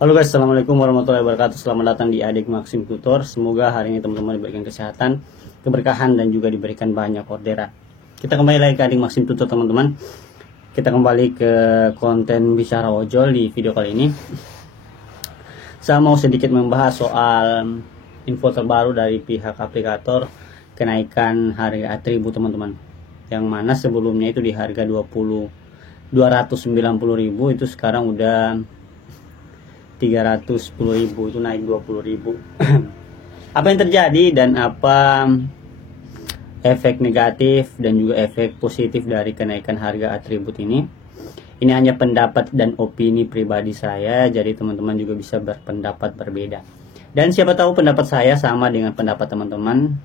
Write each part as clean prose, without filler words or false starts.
Halo guys, assalamualaikum warahmatullahi wabarakatuh. Selamat datang di Adik Maxim Tutor. Semoga hari ini teman-teman diberikan kesehatan, keberkahan, dan juga diberikan banyak orderan. Kita kembali lagi ke Adik Maxim Tutor teman-teman. Kita kembali ke konten bicara ojol di video kali ini. Saya mau sedikit membahas soal info terbaru dari pihak aplikator kenaikan harga atribut teman-teman. Yang mana sebelumnya itu di harga 290.000, itu sekarang udah 310.000, itu naik 20.000. Apa yang terjadi dan apa efek negatif dan juga efek positif dari kenaikan harga atribut ini? Ini hanya pendapat dan opini pribadi saya, jadi teman-teman juga bisa berpendapat berbeda. Dan siapa tahu pendapat saya sama dengan pendapat teman-teman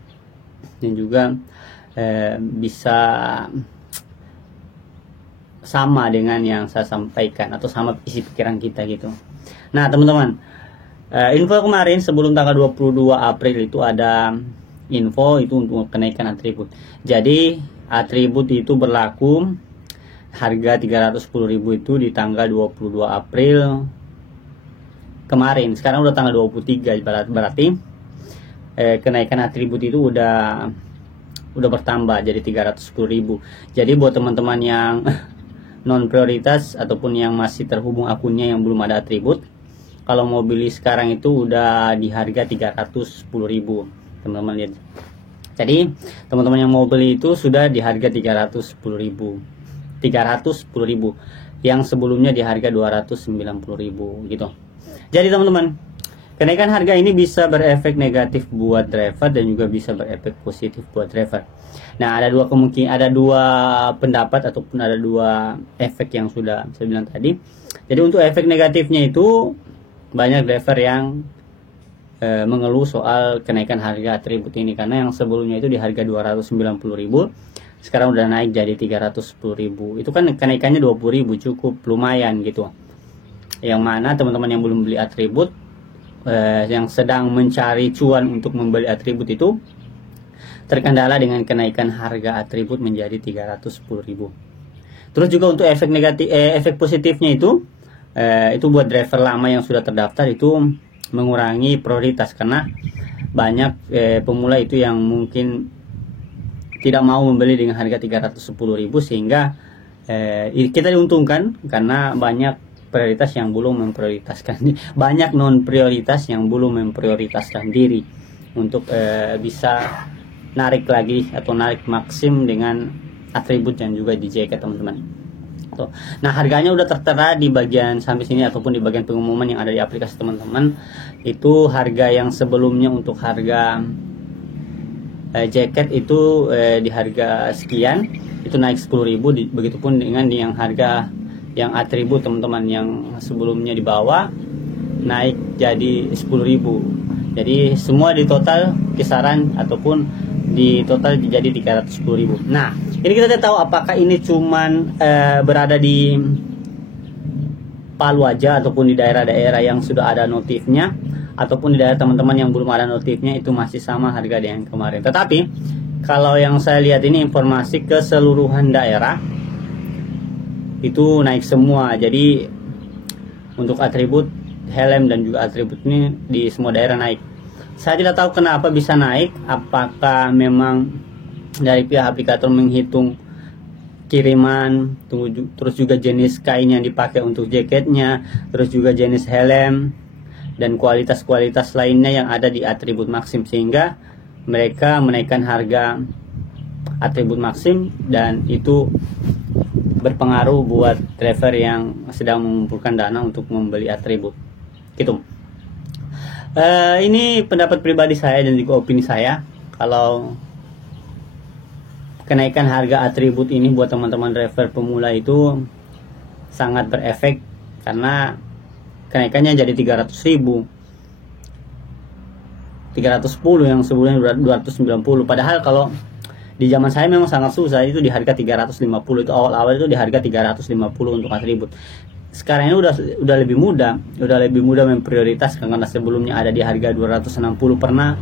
dan juga bisa sama dengan yang saya sampaikan atau sama isi pikiran kita gitu. Nah teman-teman, info kemarin sebelum tanggal 22 April itu ada info itu untuk kenaikan atribut. Jadi atribut itu berlaku harga 310.000 itu di tanggal 22 April kemarin. Sekarang udah tanggal 23, berarti kenaikan atribut itu udah bertambah jadi 310.000. Jadi buat teman-teman yang non prioritas ataupun yang masih terhubung akunnya yang belum ada atribut, kalau mau beli sekarang itu udah di harga 310.000 teman-teman lihat. Jadi teman-teman yang mau beli itu sudah di harga 310.000 yang sebelumnya di harga 290.000 gitu. Jadi teman-teman, kenaikan harga ini bisa berefek negatif buat driver dan juga bisa berefek positif buat driver. Nah, ada dua kemungkinan, ada dua pendapat ataupun ada dua efek yang sudah saya bilang tadi. Jadi untuk efek negatifnya itu banyak driver yang mengeluh soal kenaikan harga atribut ini, karena yang sebelumnya itu di harga 290.000 sekarang udah naik jadi 310.000. Itu kan kenaikannya 20.000, cukup lumayan gitu. Yang mana teman-teman yang belum beli atribut, yang sedang mencari cuan untuk membeli atribut itu terkendala dengan kenaikan harga atribut menjadi 310.000. Terus juga untuk efek negatif, efek positifnya itu buat driver lama yang sudah terdaftar itu mengurangi prioritas, karena banyak pemula itu yang mungkin tidak mau membeli dengan harga 310.000, sehingga kita diuntungkan karena banyak prioritas yang belum memprioritaskan banyak non prioritas yang belum memprioritaskan diri untuk bisa narik lagi atau narik Maxim dengan atribut dan juga di jaket teman-teman. Nah, harganya udah tertera di bagian sampai sini ataupun di bagian pengumuman yang ada di aplikasi teman-teman. Itu harga yang sebelumnya untuk harga jaket itu di harga sekian, itu naik 10.000. Begitupun dengan yang harga yang atribut teman-teman yang sebelumnya di bawah naik jadi 10.000. Jadi semua di total kisaran ataupun di total jadi 310.000. Nah, ini kita tidak tahu apakah ini cuman berada di Palu aja ataupun di daerah-daerah yang sudah ada notifnya, ataupun di daerah teman-teman yang belum ada notifnya itu masih sama harga dengan kemarin. Tetapi kalau yang saya lihat ini informasi keseluruhan daerah itu naik semua. Jadi untuk atribut helm dan juga atribut ini di semua daerah naik. Saya tidak tahu kenapa bisa naik, apakah memang dari pihak aplikator menghitung kiriman, terus juga jenis kain yang dipakai untuk jaketnya, terus juga jenis helm dan kualitas-kualitas lainnya yang ada di atribut Maxim, sehingga mereka menaikkan harga atribut Maxim, dan itu berpengaruh buat driver yang sedang mengumpulkan dana untuk membeli atribut gitu. Ini pendapat pribadi saya dan juga opini saya. Kalau kenaikan harga atribut ini buat teman-teman driver pemula itu sangat berefek, karena kenaikannya jadi 300.000, 310 yang sebelumnya 290. Padahal kalau di zaman saya memang sangat susah, itu di harga 350, itu awal-awal itu di harga 350 untuk atribut. Sekarang ini udah lebih mudah memprioritaskan, karena sebelumnya ada di harga 260 pernah,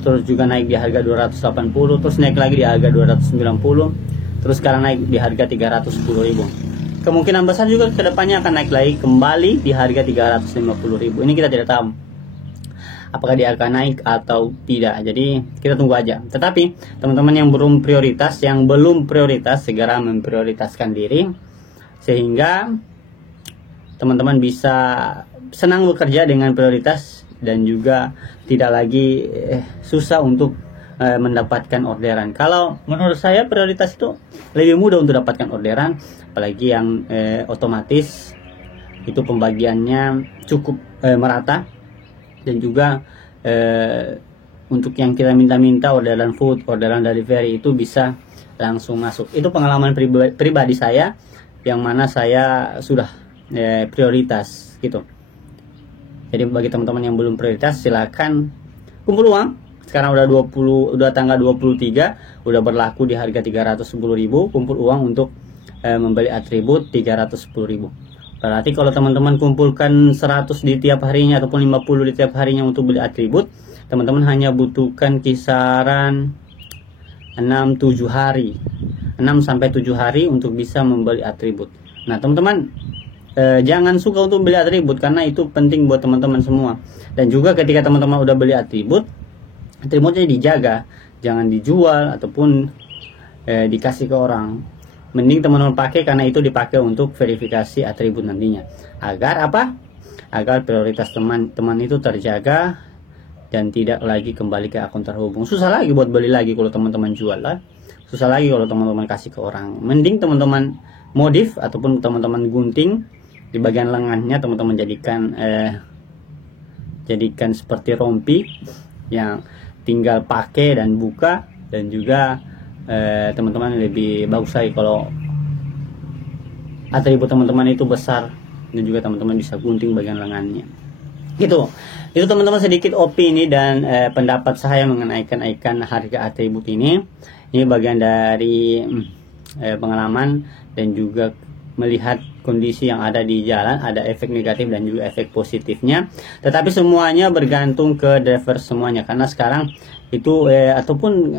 terus juga naik di harga 280, terus naik lagi di harga 290, terus sekarang naik di harga 310.000. kemungkinan besar juga kedepannya akan naik lagi kembali di harga 350.000. Ini kita tidak tahu apakah dia akan naik atau tidak, jadi kita tunggu aja. Tetapi teman-teman yang belum prioritas segera memprioritaskan diri, sehingga teman-teman bisa senang bekerja dengan prioritas dan juga tidak lagi susah untuk mendapatkan orderan. Kalau menurut saya prioritas itu lebih mudah untuk dapatkan orderan, apalagi yang otomatis itu pembagiannya cukup merata, dan juga untuk yang kita minta orderan food, orderan delivery itu bisa langsung masuk. Itu pengalaman pribadi saya, yang mana saya sudah prioritas gitu. Jadi bagi teman-teman yang belum prioritas, silakan kumpul uang. Sekarang udah tanggal 23, udah berlaku di harga 310.000. Kumpul uang untuk membeli atribut 310.000. Berarti kalau teman-teman kumpulkan 100 di tiap harinya ataupun 50 di tiap harinya untuk beli atribut, teman-teman hanya butuhkan kisaran 6-7 hari. 6 sampai 7 hari untuk bisa membeli atribut. Nah, teman-teman jangan suka untuk beli atribut, karena itu penting buat teman-teman semua. Dan juga ketika teman-teman udah beli atributnya dijaga, jangan dijual ataupun dikasih ke orang. Mending teman-teman pakai, karena itu dipakai untuk verifikasi atribut nantinya. Agar apa? Agar prioritas teman-teman itu terjaga dan tidak lagi kembali ke akun terhubung. Susah lagi buat beli lagi kalau teman-teman jual lah. Susah lagi kalau teman-teman kasih ke orang. Mending teman-teman modif ataupun teman-teman gunting di bagian lengannya, teman-teman jadikan seperti rompi yang tinggal pakai dan buka. Dan juga teman-teman lebih bagus lagi kalau atribut teman-teman itu besar dan juga teman-teman bisa gunting bagian lengannya. Gitu. Itu teman-teman sedikit opini dan pendapat saya mengenai kenaikan harga atribut ini. Ini bagian dari pengalaman dan juga melihat kondisi yang ada di jalan, ada efek negatif dan juga efek positifnya. Tetapi semuanya bergantung ke driver semuanya, karena sekarang itu ataupun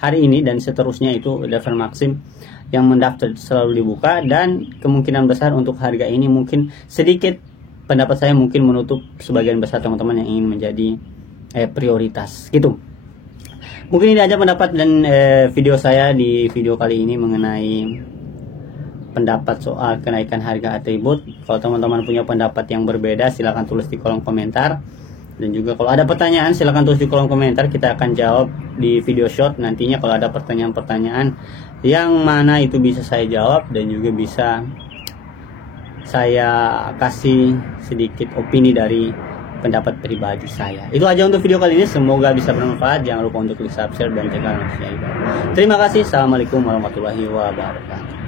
hari ini dan seterusnya itu driver Maxim yang mendaftar selalu dibuka, dan kemungkinan besar untuk harga ini mungkin sedikit, pendapat saya mungkin menutup sebagian besar teman-teman yang ingin menjadi prioritas gitu. Mungkin ini aja pendapat dan video saya di video kali ini mengenai pendapat soal kenaikan harga atribut. Kalau teman-teman punya pendapat yang berbeda, silahkan tulis di kolom komentar. Dan juga kalau ada pertanyaan, silahkan tulis di kolom komentar. Kita akan jawab di video short nantinya kalau ada pertanyaan-pertanyaan yang mana itu bisa saya jawab dan juga bisa saya kasih sedikit opini dari pendapat pribadi saya. Itu aja untuk video kali ini, semoga bisa bermanfaat. Jangan lupa untuk klik subscribe dan tekan notifikasi. Terima kasih. Assalamualaikum warahmatullahi wabarakatuh.